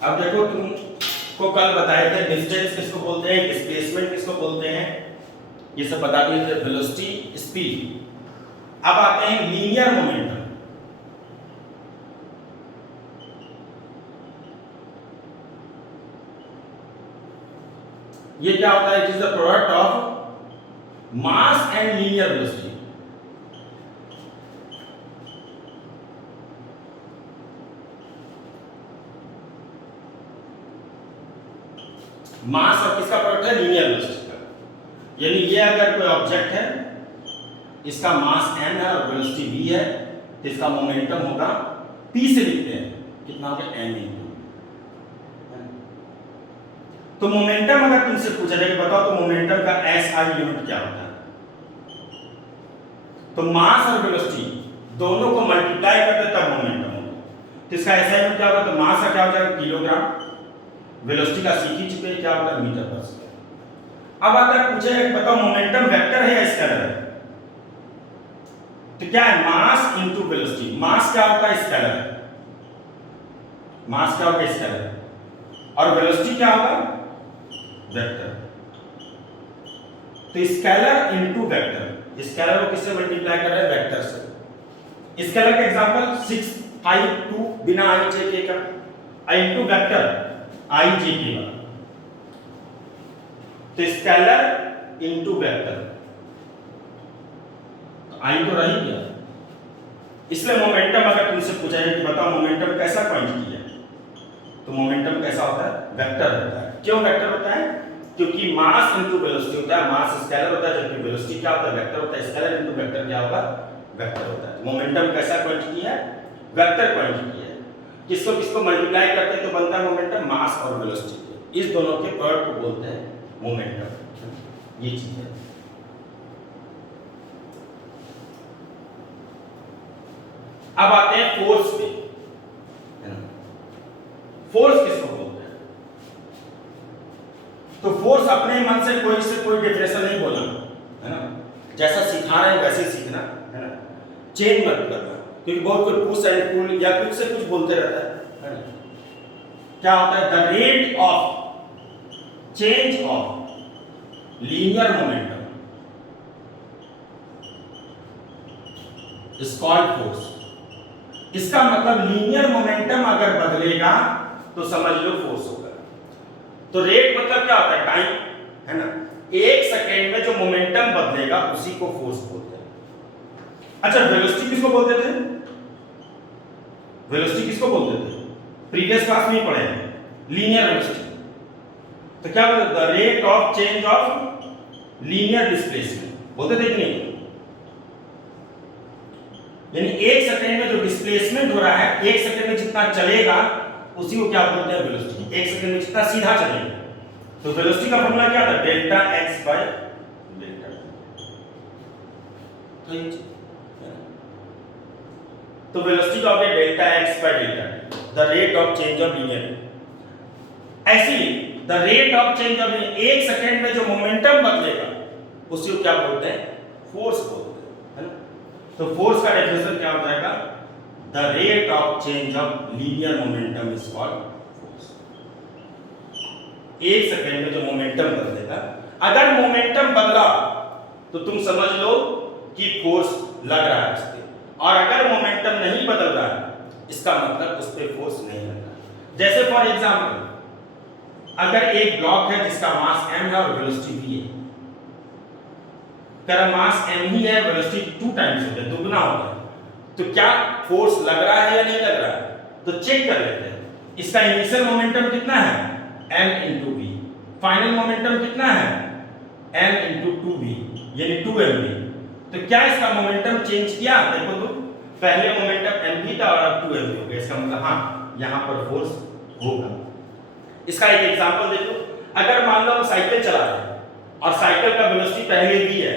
अब देखो तुमको कल बताए थे डिस्टेंस किसको बोलते हैं, डिस्प्लेसमेंट किसको बोलते हैं, ये सब बता दिए थे, वेलोसिटी, स्पीड। अब आते हैं लीनियर मोमेंटम। ये क्या होता है? It is the product of mass and linear velocity. Mass और किसका प्रोडक्ट है? लीनियर वेलोसिटी का। यानी ये अगर कोई ऑब्जेक्ट है, इसका मास m है और वेलोसिटी v है, तो इसका मोमेंटम होगा, p से लिखते हैं, कितना होगा? m into. तो मोमेंटम अगर तुमसे पूछा जाए बताओ तो मोमेंटम का SI यूनिट क्या होता है? तो मास और वेलोसिटी दोनों को मल्टीप्लाई करते तब मोमेंटम होगा। तो इसका SI यूनिट क्या होगा? तो मास का क्या हो जाएगा? किलोग्राम। वेलोसिटी का सीख ही चुके, क्या होता है? मीटर पर सेकंड। अब आता है पूछे बताओ मोमेंटम वेक्टर है या स्केलर है? तो क्या है? Mass into velocity. मास क्या होता है? स्केलर है। मास क्या होगा? स्केलर। और वेलोसिटी क्या होगा? वेक्टर। तो स्केलर इनटू वेक्टर, स्केलर को किससे मल्टीप्लाई कर रहे हैं? वेक्टर से। स्केलर का एग्जांपल 6 5 2 बिना i j k का, i into vector i j k का। तो स्केलर इनटू वेक्टर, तो i तो रही गया। इसलिए मोमेंटम अगर तुमसे पूछा जाए कि बताओ मोमेंटम कैसा क्वांटिटी है, तो मोमेंटम कैसा होता है? वेक्टर होता है। क्यों वेक्टर होता है? क्योंकि मास इनटू वेलोसिटी होता है, मास स्केलर होता है, जबकि वेलोसिटी क्या होता है? वेक्टर होता है। स्केलर इनटू वेक्टर क्या होगा? वेक्टर होता है। मोमेंटम कैसा क्वांटिटी है? वेक्टर क्वांटिटी है। किसको किसको मल्टीप्लाई करते हैं तो बनता है मोमेंटम? मास और वेलोसिटी। इस दोनों के प्रोडक्ट को बोलते हैं मोमेंटम। ये चीज है। अब आते हैं फोर्स पे। फोर्स किसको बोलते हैं? तो फोर्स अपने मन से कोई डेफिनेशन नहीं बोलना, है ना? जैसा सिखा रहे हैं वैसे ही सीखना, है ना? चेंज मत करना, क्योंकि बहुत कोई पुश एंड पुल या कुछ से कुछ बोलते रहता है ना? क्या होता है? The rate of change of linear momentum is called force. इसका मतलब लीनियर मोमेंटम अगर बदलेगा तो समझ लो फोर्स होगा। तो रेट मतलब क्या होता है? टाइम, है ना? एक सेकेंड में जो मोमेंटम बदलेगा उसी को फोर्स बोलते हैं। अच्छा, वेलोसिटी किसको बोलते थे? वेलोसिटी किसको बोलते थे? प्रीवियस क्लास में ही पढ़े हैं, लीनियर वेलोसिटी। तो क्या बोलते? The rate of change of linear displacement बोलते थे कि नहीं? यानी एक सेकंड में जो डिस्प्लेसमेंट हो रहा है, एक सेकंड में जितना चलेगा उसी को क्या बोलते हैं? वेलोसिटी। एक सेकंड में जितना सीधा चलेगा। तो वेलोसिटी का फॉर्मूला क्या था? Delta x by delta t। तो ये तो वेलोसिटी का हो गया delta x by delta t, the rate of change of linear. ऐसे ही the rate of change of linear, एक सेकंड में जो मोमेंटम बदलेगा उसी को क्या बोलते हैं? फोर्स बोलते हैं, है ना? तो फोर्स का डेफिनेशन क्या हो जाएगा? The rate of change of linear momentum is called force. एक सेकंड में जो मोमेंटम बदलेगा, अगर मोमेंटम बदला तो तुम समझ लो कि फोर्स लग रहा है उस पे, और अगर मोमेंटम नहीं बदल रहा है इसका मतलब उस पे फोर्स नहीं लग रहा। जैसे फॉर एग्जांपल अगर एक ब्लॉक है जिसका मास m है और वेलोसिटी v है, अगर मास m ही है, वेलोसिटी 2 टाइम्स हो गया, दुगना हो गया, तो क्या फोर्स लग रहा है या नहीं लग रहा है? तो चेक कर लेते हैं। इसका इनिशियल मोमेंटम कितना है? m into v। Final momentum कितना है? m इंटू 2v, यानी 2mv। तो क्या इसका मोमेंटम चेंज किया? देखो तो पहले मोमेंटम mv था और अब 2mv हो गया। इसका मतलब हाँ, यहाँ पर फोर्स होगा। इसका एक एग्जांपल देखो। अगर मान लो हम साइकिल चला रहे हैं और साइकिल का वेलोसिटी पहले v है,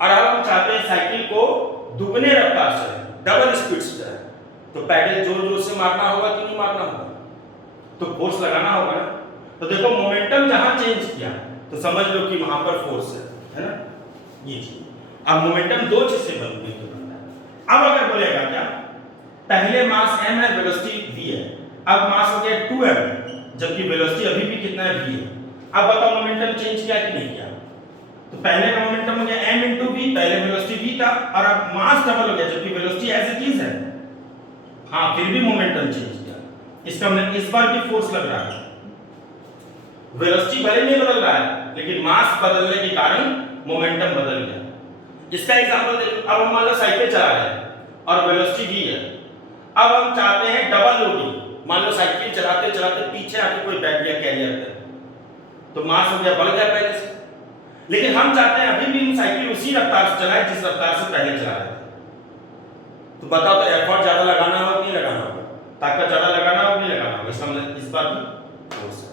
और अब हम चाहते हैं साइकिल को दुगने रफ्तार से, डबल स्पीड से जाए, तो पैडल जोर जोर से मारना होगा कि नहीं मारना होगा? तो फोर्स लगाना होगा ना। तो देखो मोमेंटम जहां चेंज किया तो समझ लो कि वहां पर फोर्स है ना? ये चीज। अब मोमेंटम दो चीज से बनता है। अब अगर बोलेगा क्या, पहले मास m है, वेलोसिटी v है, अब मास हो गया 2m, जबकि वेलोसिटी अभी भी कितना है, v है। अब बताओ मोमेंटम चेंज किया कि नहीं किया? तो पहले का मोमेंटम हो गया m into v, पहले वेलोसिटी v था और अब मास डबल हो गया जबकि वेलोसिटी एज इट इज है। हाँ, फिर भी मोमेंटम चेंज किया। इसका मतलब इस बार भी फोर्स लग रहा है। वेलोसिटी भले नहीं बदल रहा है लेकिन मास बदलने के कारण मोमेंटम बदल गया। इसका एग्जांपल देखो, अब हम मान लो साइकिल चला रहे हैं और वेलोसिटी v है। अब हम चाहते हैं डबल लोडिंग, मान लो साइकिल चलाते चलाते पीछे आके कोई बैठ गया कैरियर पे, तो मास हो गया, बढ़ गया पहले से। लेकिन हम चाहते हैं अभी भी हम साइकिल उसी रफ्तार से चलाएं जिस रफ्तार से पहले चला रहे थे। तो बताओ, तो एफर्ट ज्यादा लगाना होगा कि नहीं लगाना होगा? ताकत ज्यादा लगाना होगा कि नहीं लगाना होगा? इसका मतलब इस बार भी फोर्स है।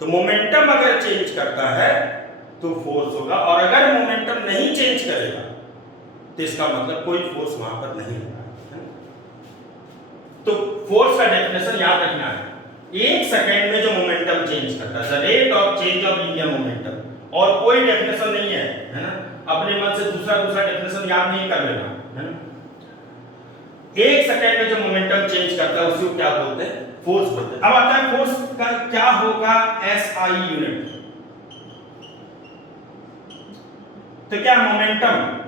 तो मोमेंटम अगर चेंज करता है तो फोर्स होगा, और अगर मोमेंटम नहीं चेंज करेगा तो इसका मतलब कोई फोर्स वहां पर नहीं होगा। तो फोर्स का डेफिनेशन याद रखना है, एक सेकंड में जो मोमेंटम चेंज करता है, the rate of change of linear momentum. और कोई डेफिनेशन नहीं है ना, अपने मन से दूसरा डेफिनेशन याद नहीं कर लेना, है ना। एक सेकंड में जो मोमेंटम चेंज करता है उसी को क्या बोलते हैं? फोर्स बोलते हैं। अब आता है फोर्स का क्या होगा, एसआई यूनिट। तो क्या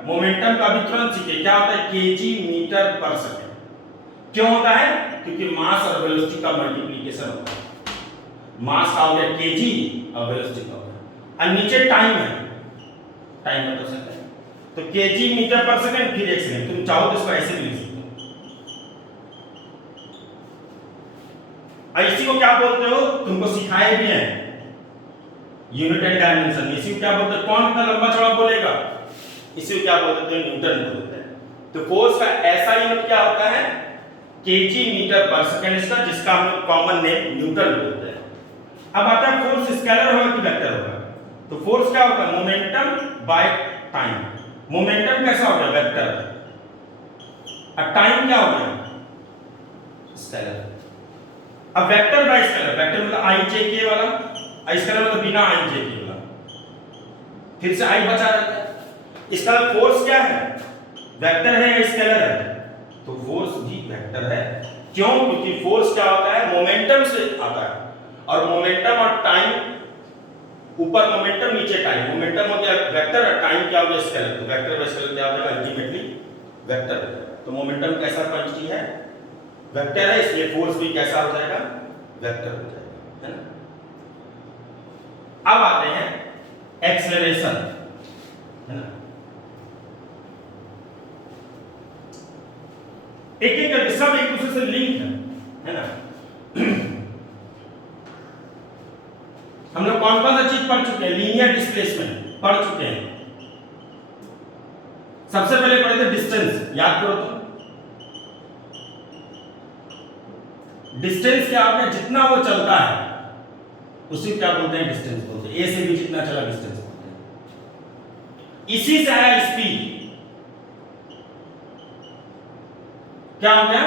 मोमेंटम का भी तुरंत सीखे, क्या होता है? केजी मीटर पर सेकंड। क्यों होता है? क्योंकि मास और वेलोसिटी का मल्टीप्लिकेशन होता है। मास का हो गया केजी और वेलोसिटी का हो गया, और नीचे टाइम है, टाइम बता सकते हैं। तो केजी मीटर पर सेकंड फिर 1 सेकंड। तुम चाहो तो इसको ऐसे भी लिख सकते हो। इसी को क्या बोलते हो? तुमको सिखाए भी हैं यूनिट एंड डायमेंशन। इसी को क्या बोलते हैं? कौन इतना लंबा चौड़ा बोलेगा? इसी को क्या बोलते हैं? न्यूटन बोलते हैं। तो फोर्स का ऐसा यूनिट क्या होता है? केजी मीटर पर सेकंड, इसका जिसका हम लोग कॉमन नेम न्यूटन बोलते हैं। अब आता है फोर्स स्केलर होगा कि वेक्टर होगा? तो फोर्स क्या होगा? Momentum by time. मोमेंटम कैसा होगा? वेक्टर। और टाइम क्या होगा? स्केलर। अब वेक्टर बाय स्केलर, वेक्टर मतलब आई जे के वाला, स्केलर मतलब बिना आई जे के वाला, फिर से आई बचा रहता है। इसका फोर्स क्या है? वेक्टर है या स्केलर है? तो फोर्स भी वेक्टर है। क्यों? क्योंकि फोर्स क्या होता है? मोमेंटम से आता है, और मोमेंटम और टाइम, ऊपर मोमेंटम नीचे टाइम। मोमेंटम हो गया वेक्टर और टाइम क्या हो गया? स्केलर। तो वेक्टर बाय स्केलर क्या हो जाएगा? अल्टीमेटली वेक्टर हो जाएगा। तो मोमेंटम कैसा क्वांटिटी है? वेक्टर है, इसलिए फोर्स भी कैसा हो जाएगा? वेक्टर हो जाएगा, है ना। अब आते हैं एक्सेलरेशन, है ना। एक करके सब एक दूसरे से लिंक है ना। हम लोग कौन सा चीज पढ़ चुके हैं? लीनियर डिस्प्लेसमेंट पढ़ चुके हैं। सबसे पहले पढ़े थे डिस्टेंस, याद करो तो। डिस्टेंस क्या होता है? जितना वो चलता है उसी क्या बोलते हैं? डिस्टेंस बोलते हैं। ए से भी जितना चला डिस्टेंस बोलते हैं। इसी से आया स्पीड। क्या हो गया?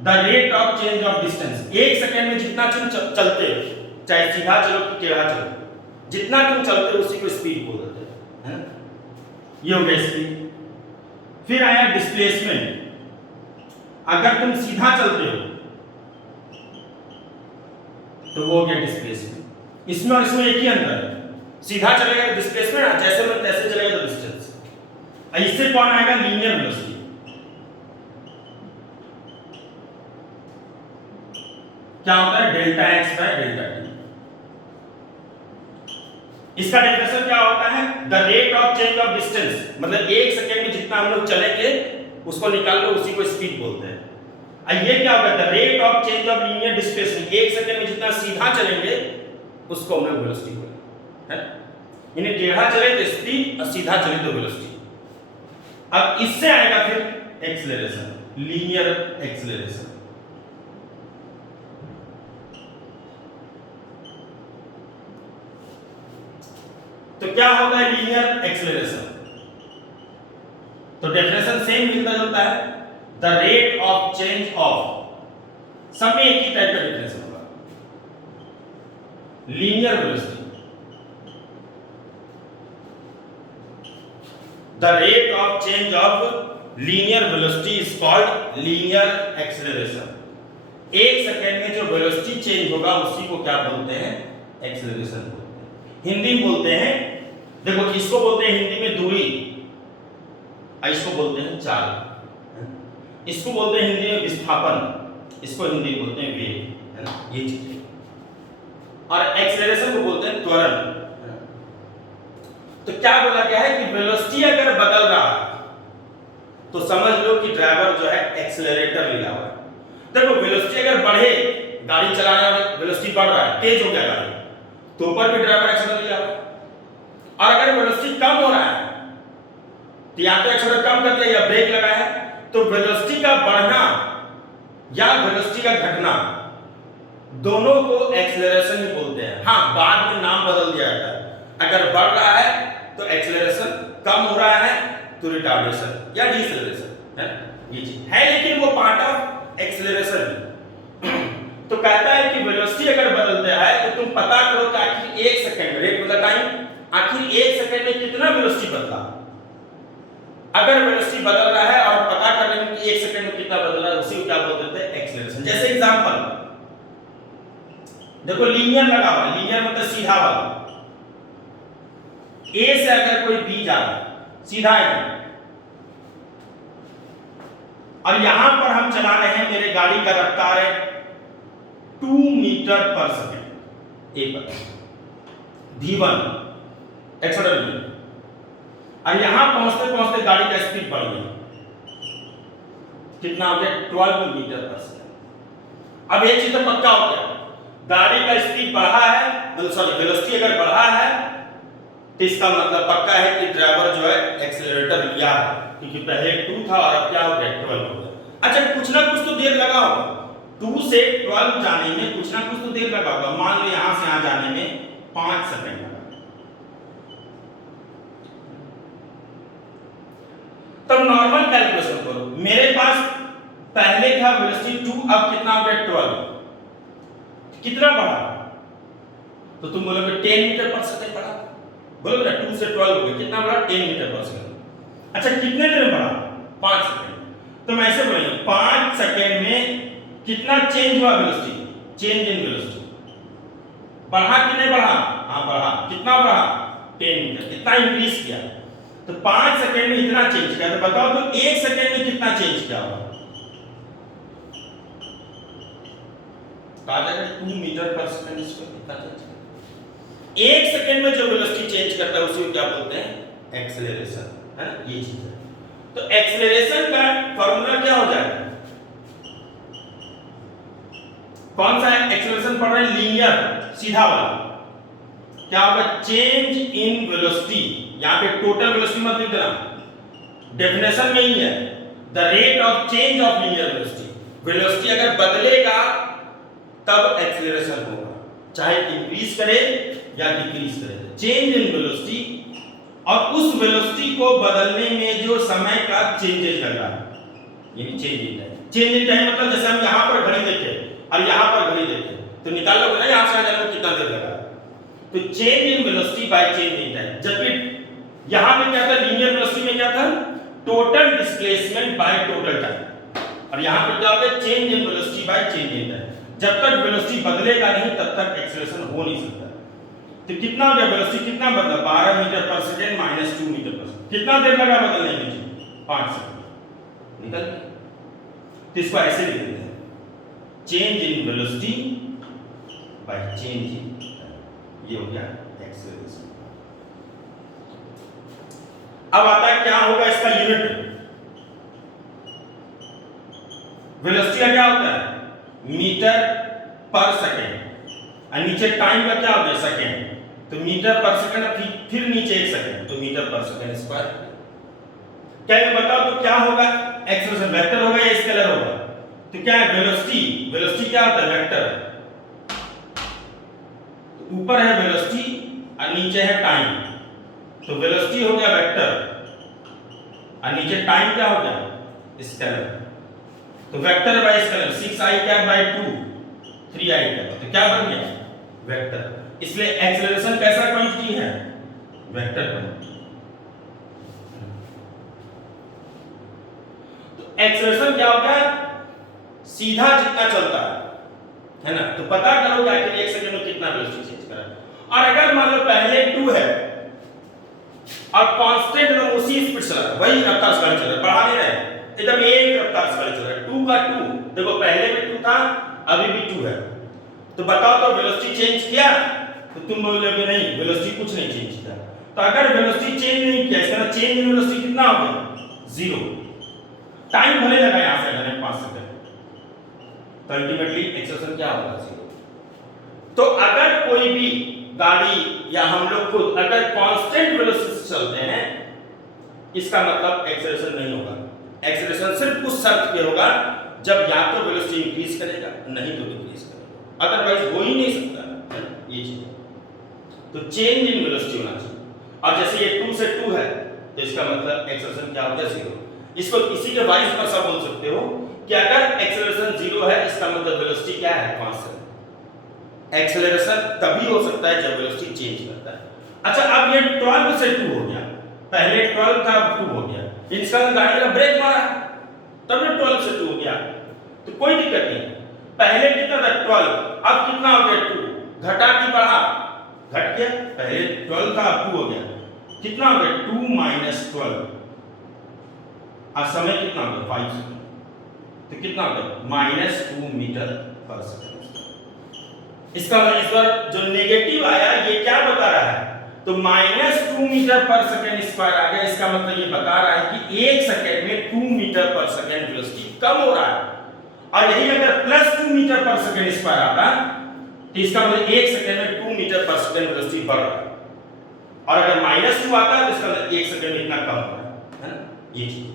The rate of change of distance. एक सेकंड में जितना तुम चलते हो, चाहे सीधा चलो कि टेढ़ा चलो, जितना तुम चलते हो उसी को स्पीड बोल देते हैं, है ना। ये हो गया स्पीड। फिर आया डिस्प्लेसमेंट। अगर तुम सीधा चलते हो तो वो हो गया डिस्प्लेसमेंट। इसमें और इसमें एक ही अंतर है, सीधा चलेगा तो डिस्प्लेसमेंट, जैसे मैं तैसे चलेगा तो डिस्टेंस। इससे कौन आएगा? Linear velocity. क्या होता है? Delta x by delta T. इसका डेफिनेशन क्या होता है? The rate of change of distance, मतलब एक सेकंड में जितना हम लोग चलेंगे उसको निकाल लो, उसी को स्पीड बोलते हैं। ये क्या होगा? The rate of change of linear displacement, एक सेकंड में जितना सीधा चलेंगे उसको हम लोग वेलोसिटी बोलते हैं। यानी टेढ़ा चले तो स्पीड और सीधा चले तो वेलोसिटी। अब इससे आएगा फिर एक्सीलरेशन, लीनियर एक्सीलरेशन। तो क्या होता है लीनियर एक्सीलरेशन? तो डेफिनेशन सेम मिलता जुलता है, the rate of change of, सब में एक ही टाइप का डेफिनेशन होगा, linear velocity. The rate of change of linear velocity is called linear acceleration. 1 second में जो वेलोसिटी चेंज होगा उसी को क्या बोलते हैं? एक्सेलरेशन बोलते हैं। हिंदी में बोलते हैं, देखो इसको बोलते हैं हिंदी में दूरी, इसको बोलते हैं चाल, इसको बोलते हैं हिंदी में विस्थापन, इसको हिंदी में बोलते हैं वेग, है ना, ये चीजें। और एक्सेलरेशन को बोलते हैं त्वरण। तो क्या बोला गया है कि वेलोसिटी अगर बदल रहा है तो समझ लो कि ड्राइवर जो है एक्सेलरेटर लिया हुआ है। देखो वेलोसिटी अगर बढ़े, गाड़ी चलाने में वेलोसिटी बढ़ रहा है, तेज हो गया गाड़ी, तो ऊपर भी ड्राइवर एक्सेलरेटर लिया हुआ है। और अगर वेलोसिटी कम हो रहा है तो या तो एक्सेलरेटर कम कर दिया या ब्रेक लगाया है, तो वेलोसिटी का बढ़ना या वेलोसिटी का घटना दोनों को एक्सेलरेशन ही बोलते हैं। हाँ, बाद में नाम बदल दिया जाता है। अगर बढ़ रहा है तो एक्सेलरेशन, कम हो रहा है तो रिटार्डेशन या डिसेलरेशन, है ये चीज है, लेकिन वो पार्ट ऑफ एक्सेलरेशन। तो कहता है कि वेलोसिटी अगर बदलता है तो तुम पता करो कि आखिर 1 सेकंड, रेट मतलब टाइम, आखिर 1 सेकंड में कितना वेलोसिटी बदला। अगर वेलोसिटी बदल रहा है और पता करने में कि 1 सेकंड में कितना बदल रहा है, उसी को क्या बोलते हैं? एक्सेलरेशन। जैसे एग्जांपल देखो, लीनियर लगा हुआ, लीनियर मतलब सीधा वाला, ए से अगर कोई बी जा रहा है सीधा एकदम, और यहां पर हम चला रहे हैं, मेरे गाड़ी का रफ्तार है 2 मीटर पर सेकेंड ए पर, v1 एक्सेलरेशन, और यहां पहुंचते पहुंचते गाड़ी का स्पीड बढ़ गया, कितना हो गया? 12 मीटर पर सेकेंड। अब ये चीज तो पक्का हो गया, गाड़ी का स्पीड बढ़ा है, मतलब सॉरी वेलोसिटी अगर बढ़ा है तो इसका मतलब पक्का है कि ड्राइवर जो है एक्सेलरेटर लिया है, क्योंकि पहले 2 था और अब क्या हो गया? 12 हो गया। अच्छा, कुछ ना कुछ तो देर लगा होगा, 2 से 12 जाने में कुछ ना कुछ तो देर लगा होगा। मान लो यहां से यहां जाने में 5 सेकंड लगा, तब नॉर्मल कैलकुलेशन करो। मेरे पास पहले था वेलोसिटी 2, अब कितना हो गया? 12, कितना बढ़ा? तो तुम बोलोगे 10 मीटर पर सेकंड बढ़ा, बोलोगे ना 2 से 12 हो गया, कितना बढ़ा? 10 मीटर पर सेकंड। अच्छा, कितने देर में बढ़ा? 5 सेकंड। तो मैं ऐसे बोलेंगे 5 सेकंड में कितना चेंज हुआ वेलोसिटी? चेंज इन वेलोसिटी बढ़ा कि नहीं बढ़ा? हाँ बढ़ा। कितना बढ़ा? 10 मीटर, कितना इंक्रीज किया? तो 5 सेकंड में इतना चेंज किया, तो बताओ तो 1 सेकंड में कितना चेंज किया होगा? कहा जाएगा 2 मीटर पर सेकंड, इसको कितना चेंज किया? 1 सेकंड में जो वेलोसिटी चेंज करता है उसी को क्या बोलते हैं? एक्सेलरेशन, है ना, ये चीज है। तो एक्सेलरेशन का फॉर्मूला क्या हो जाएगा? कौन सा एक्सेलरेशन पढ़ रहे हैं? लीनियर, सीधा वाला। क्या होगा? चेंज इन वेलोसिटी, यहां पे टोटल वेलोसिटी मत लिख देना, डेफिनेशन में ही है, the rate of change of linear velocity. Velocity अगर बदलेगा तब एक्सेलरेशन होगा, चाहे इंक्रीज करे या डिक्रीज करे। चेंज इन वेलोसिटी, और उस वेलोसिटी को बदलने में जो समय का चेंजेस लग रहा है, यानी change in time. Change in time मतलब जैसे हम यहां पर घड़ी देखे और यहां पर घड़ी देखे, तो निकाल लोगे ना यहां से जाने में कितना देर लगा। तो change in velocity by change in time. जबकि यहां पे क्या था? लीनियर वेलोसिटी में क्या था? Total displacement by total time. और यहां पे क्या होगा? Change in velocity by change in time. जब तक वेलोसिटी बदलेगा नहीं तब तक एक्सेलरेशन हो नहीं सकता। तो कितना हो गया? वेलोसिटी कितना बदला? 12 मीटर पर सेकंड माइनस 2 मीटर पर सेकंड। कितना देर लगा बदलने में? 5 सेकंड। निकल गया। तो इसको ऐसे लिख देते हैं, change in velocity by change in time. ये हो गया एक्सेलरेशन। अब आता है क्या होगा इसका यूनिट? वेलोसिटी का क्या होता है? मीटर पर सेकंड, और नीचे टाइम का क्या होता है? सेकंड। तो मीटर पर सेकंड, फिर नीचे 1 सेकंड, तो मीटर पर सेकंड स्क्वायर। क्या ये बताओ तो क्या होगा? एक्सेलरेशन वेक्टर होगा या स्केलर होगा? तो क्या है? वेलोसिटी। वेलोसिटी क्या होता है? वेक्टर। तो ऊपर है वेलोसिटी और नीचे है टाइम, तो वेलोसिटी हो गया वेक्टर और नीचे टाइम क्या हो गया? स्केलर। तो vector by scalar, 6i cap by 2 3i cap, तो क्या बन गया? वेक्टर। इसलिए एक्सेलरेशन कैसा क्वांटिटी है? Vector quantity. तो एक्सेलरेशन क्या होता है? सीधा जितना चलता है है ना। तो पता करो कि आखिर 1 सेकंड में कितना वेलोसिटी चेंज कर रहा है। और अगर मान लो पहले 2 है और कांस्टेंट में उसी स्पीड चला रहा है, वही रफ्तार से गाड़ी चल रहा है, बढ़ा नहीं रहा है, एकदम एक रफ्तार से गाड़ी चल रहा है, 2 का 2, देखो पहले भी 2 था, अभी भी 2 है, तो बताओ तो वेलोसिटी चेंज किया? तो तुम बोलोगे नहीं, वेलोसिटी कुछ नहीं चेंज किया। तो अगर वेलोसिटी चेंज नहीं किया, इसका चेंज इन वेलोसिटी कितना हो गया? 0। टाइम भले लगा यहां से जाने 5 सेकंड, तो अल्टीमेटली एक्सेलरेशन क्या होगा? 0। तो अगर कोई भी गाड़ी या हम लोग खुद अगर कांस्टेंट वेलोसिटी से चलते हैं, इसका मतलब एक्सेलरेशन नहीं होगा। एक्सेलरेशन सिर्फ उस शर्त पे होगा जब या तो वेलोसिटी इंक्रीज करेगा, नहीं तो डिक्रीज करेगा, अदरवाइज हो ही नहीं सकता ये चीज। तो चेंज इन वेलोसिटी होना चाहिए। और जैसे ये 2 से 2 है, तो इसका मतलब एक्सेलरेशन क्या होगा? 0। इसको इसी के वाइस वर्सा बोल सकते हो कि अगर एक्सेलरेशन 0 है, इसका मतलब वेलोसिटी क्या है? कांस्टेंट। एक्सेलरेशन तभी हो सकता है जब वेलोसिटी चेंज करता है। अच्छा, अब ये 12 से 2 हो गया, पहले 12 था, अब 2 हो गया, इसका गाड़ी का ब्रेक मारा तब 12 से 2 हो गया, तो कोई दिक्कत नहीं। पहले कितना था? 12, अब कितना हो गया? 2। घटा कि बढ़ा? घट गया, पहले 12 था, अब 2 हो गया, कितना हो गया? 2 माइनस 12। अब समय कितना हो गया? 5 सेकंड, तो कितना हो गया? -2 मीटर पर सेकंड। इसका इस बार जो नेगेटिव आया ये क्या बता रहा है? तो -2 मीटर पर सेकंड स्क्वायर आ गया। इसका मतलब ये बता रहा है कि 1 सेकंड में 2 मीटर पर सेकंड वेलोसिटी कम हो रहा है। और यही अगर +2 मीटर पर सेकंड स्क्वायर आता तो इसका मतलब 1 सेकंड में 2 मीटर पर सेकंड वेलोसिटी बढ़ रहा है। और अगर -2 आता है तो इसका मतलब 1 सेकंड में इतना कम हो रहा है ना, ये चीज।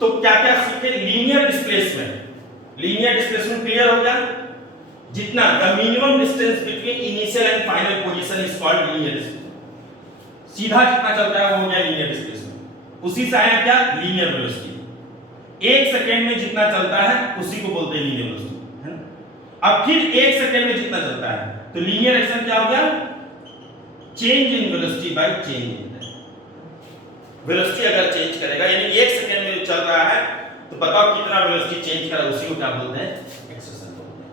तो क्या क्या सीखे? Linear displacement. Linear displacement clear हो गया? जितना the minimum distance between initial and final position is called linear displacement. सीधा जितना चलता है वो हो गया लीनियर डिस्प्लेसमेंट। उसी से आया क्या? Linear velocity. 1 सेकंड में जितना चलता है उसी को बोलते हैं लीनियर वेलोसिटी, है ना। अब फिर 1 सेकंड में जितना चलता है, तो लीनियर एक्शन क्या हो गया? Change in velocity by change in time. Velocity अगर चेंज करेगा, यानी 1 सेकंड में चल रहा है, तो बताओ कितना वेलोसिटी चेंज करा, उसी को क्या बोलते हैं? एक्सेलरेशन बोलते हैं।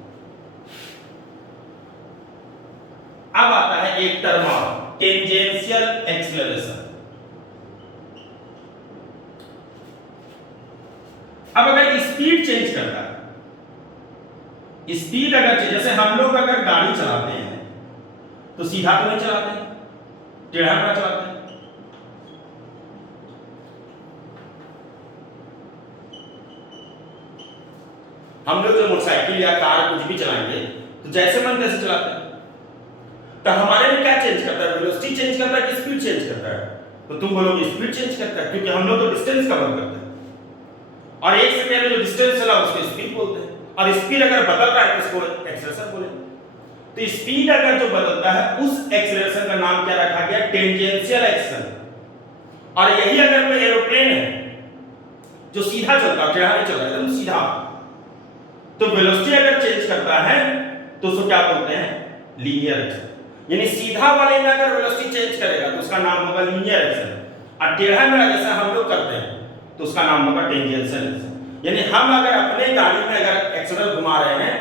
अब आता है एक टर्म और, टेंजेंशियल एक्सेलरेशन। अब अगर स्पीड चेंज करता है, स्पीड अगर जैसे हम लोग अगर गाड़ी चलाते हैं तो सीधा तो नहीं चलाते हैं, टेढ़ा मेढ़ा चलाते हैं। हम लोग जो मोटरसाइकिल या कार कुछ भी चलाएंगे तो जैसे मन तैसे चलाते हैं। तो हमारे में क्या चेंज करता है? वेलोसिटी चेंज करता है कि स्पीड चेंज करता है? तो तुम बोलोगे स्पीड चेंज करता है, क्योंकि हम लोग तो डिस्टेंस कवर करते हैं, और 1 सेकंड में जो डिस्टेंस चला उसको स्पीड बोलते हैं। और स्पीड अगर बदल रहा है तो इसको एक्सेलरेशन बोलेंगे। तो स्पीड अगर जो बदलता है उस एक्सेलरेशन का नाम क्या रखा गया? Tangential acceleration. और यही अगर कोई एरोप्लेन है जो सीधा चलता है, टेढ़ा नहीं चल रहा है, एकदम सीधा, तो वेलोसिटी अगर चेंज करता है तो उसको क्या बोलते हैं? Linear acceleration. यानी सीधा वाले में अगर वेलोसिटी चेंज करेगा तो उसका नाम होगा लीनियर एक्सेलरेशन, और टेढ़ा मेढ़ा जैसा हम लोग करते हैं तो उसका नाम होगा टेंजेंशियल एक्सेलरेशन। यानी हम अगर अपने गाड़ी में अगर एक्सेलरेटर घुमा रहे हैं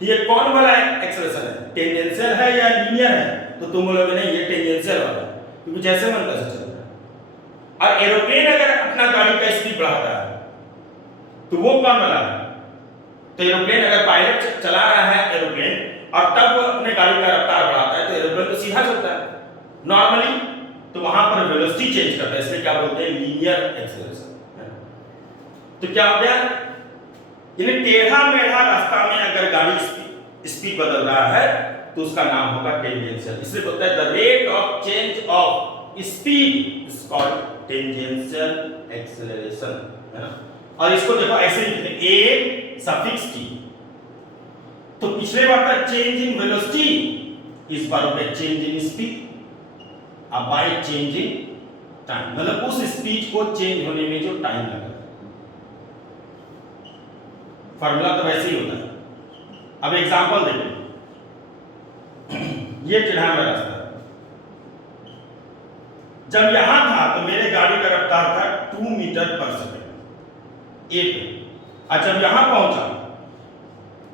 तो ये कौन वाला एक्सेलरेशन है? टेंजेंशियल है या लीनियर है? तो तुम बोलोगे नहीं, ये टेंजेंशियल वाला है, क्योंकि जैसे मन तैसे चल रहा है। और एरोप्लेन अगर अपना गाड़ी का स्पीड बढ़ाता है तो वो कौन वाला है? तो एरोप्लेन अगर पायलट चला रहा है एरोप्लेन और तब वो अपने गाड़ी का रफ्तार बढ़ाता है तो एरोप्लेन तो सीधा चलता है नॉर्मली, तो वहां पर वेलोसिटी चेंज करता है, इसलिए क्या बोलते हैं? Linear acceleration. तो क्या हो गया? यानी टेढ़ा मेढ़ा रास्ता में अगर गाड़ी स्पीड बदल रहा है तो उसका नाम होगा टेंजेंशियल। इसलिए बोलता है the rate of change of speed is called tangential acceleration, है ना। और इसको देखो ऐसे लिखते हैं, ए सफिक्स टी। तो पिछले बार था चेंज इन वेलोसिटी, इस बार होगा चेंज इन स्पीड। अब बाय चेंज इन टाइम, मतलब उस स्पीड को चेंज होने में जो टाइम लगा। फॉर्मूला तो वैसे ही होता है। अब एग्जांपल देखो, ये टेढ़ा मेढ़ा रास्ता, जब यहां था तो मेरे गाड़ी का रफ्तार था 2 मीटर पर सेकंड ए पे, और जब यहां पहुंचा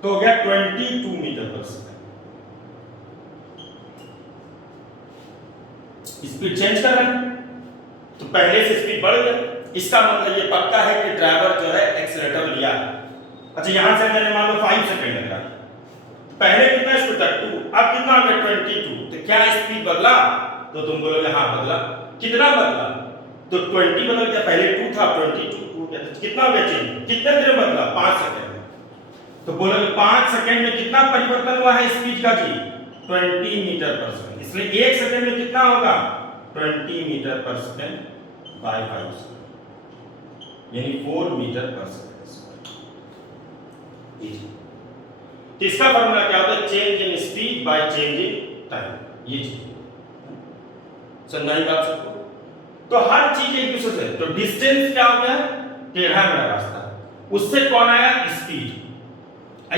तो हो गया 22 मीटर पर सेकंड। स्पीड चेंज कर रहे हैं तो पहले से स्पीड बढ़ गया, इसका मतलब ये पक्का है कि ड्राइवर जो है एक्सीलरेटर लिया। अच्छा यहां से मैंने मान लो 5 सेकंड लग रहा, पहले कितना स्पीड था 2, अब कितना हो गया 22, तो क्या स्पीड बदला? तो तुम बोलोगे हाँ बदला। कितना बदला? तो 20 बदल गया, पहले 2 था 22 हो गया, तो कितना हो गया चेंज? कितने देर में बदला? 5 सेकंड में। तो बोलोगे 5 सेकंड में कितना परिवर्तन हुआ है स्पीड का जी? 20 मीटर पर सेकंड। इसलिए 1 सेकंड में कितना होगा? 20 मीटर पर सेकंड बाय 5 सेकंड, यानी 4 मीटर पर सेकंड। तो इसका फॉर्मूला क्या होता है? Change in speed by change in time. ये चीज समझाई बात सबको? तो हर चीज एक दूसरे से, तो डिस्टेंस क्या हो गया? टेढ़ा मेरा रास्ता, उससे कौन आया? स्पीड।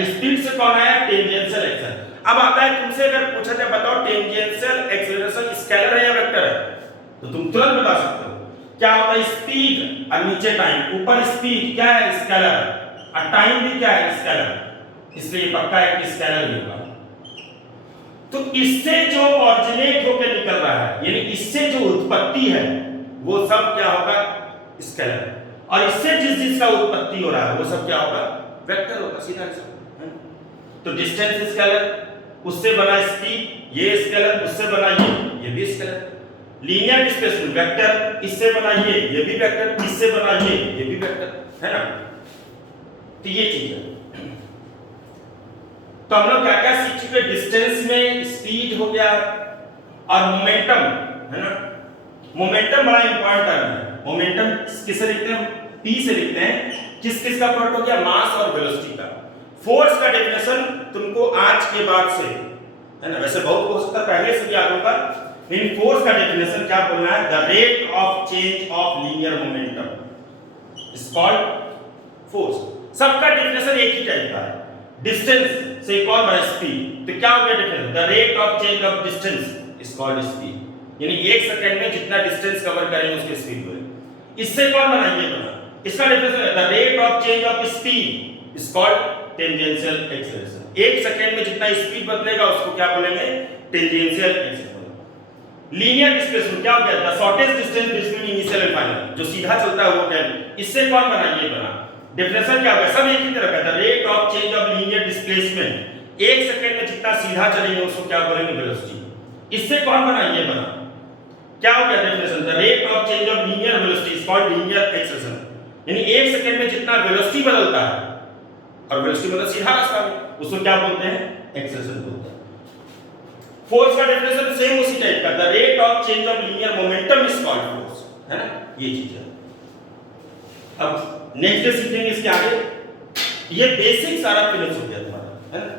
स्पीड से कौन आया? Tangential acceleration. अब आता है तुमसे अगर पूछा जाए बताओ टेंजेंशियल एक्सेलरेशन स्केलर है या वेक्टर है, तो तुम तुरंत बता सकते हो। क्या होता है? स्पीड और नीचे टाइम, ऊपर स्पीड क्या है? स्केलर, और टाइम भी क्या है? स्केलर। इसलिए पक्का है कि स्केलर ही होगा। तो इससे जो ऑरिजिनेट होकर निकल रहा है, यानी इससे जो उत्पत्ति है वो सब क्या होगा? स्केलर। और इससे जिस जिसका उत्पत्ति हो रहा है वो सब क्या होगा? वेक्टर होगा, सीधा सा। तो डिस्टेंस स्केलर, उससे बना स्पीड, ये स्केलर, उससे बना ये भी स्केलर। लीनियर डिस्प्लेसमेंट वेक्टर, इससे बना ये भी वेक्टर, इससे बना ये भी वेक्टर, है ना? तो ये चीज है। तो हम लोग क्या क्या सीख चुके? डिस्टेंस में स्पीड हो गया और मोमेंटम, है ना? मोमेंटम बड़ा इंपॉर्टेंट टर्म है। मोमेंटम किससे लिखते हैं? P से लिखते हैं। किस किस का प्रोडक्ट हो गया? मास और वेलोसिटी का। फोर्स का डेफिनेशन तुमको आज के बाद से, है ना, वैसे बहुत हो सकता है पहले से भी याद होगा, इन फोर्स का डेफिनेशन क्या बोलना है? The rate of change of linear momentum is called force. सबका डेफिनेशन एक ही टाइप का है। डिस्टेंस से कॉल्ड बाय स्पीड, तो क्या हो गया definition? The rate of change of distance is called speed, यानी 1 सेकंड में जितना डिस्टेंस कवर करेंगे उसकी स्पीड बोले। इससे कौन बना? ये बना। इसका डेफिनेशन है the rate of change of speed is called tangential acceleration. 1 second में जितना स्पीड बदलेगा उसको क्या बोलेंगे? Tangential acceleration. लीनियर डिस्प्लेसमेंट क्या हो गया? The shortest distance between initial and final, जो सीधा चलता है वो क्या है? इससे कौन बना? ये बना। डेफिनेशन क्या होगा? सब एक ही तरह का। The rate of change of linear displacement, 1 second में जितना सीधा चलेंगे उसको क्या बोलेंगे? वेलोसिटी। इससे कौन बना? ये बना। क्या हो गया definition? The rate of change of linear velocity is called linear acceleration, यानी 1 सेकंड में जितना वेलोसिटी बदलता है, और वेलोसिटी मतलब सीधा रास्ता में, उसको क्या बोलते हैं? एक्सेलरेशन बोलते हैं। फोर्स का डेफिनेशन सेम उसी टाइप का। The rate of change of linear momentum is called force, है ना? ये चीज है। अब नेक्स्ट डे सीखेंगे इसके आगे। ये बेसिक सारा फिनिश हो गया तुम्हारा, है ना?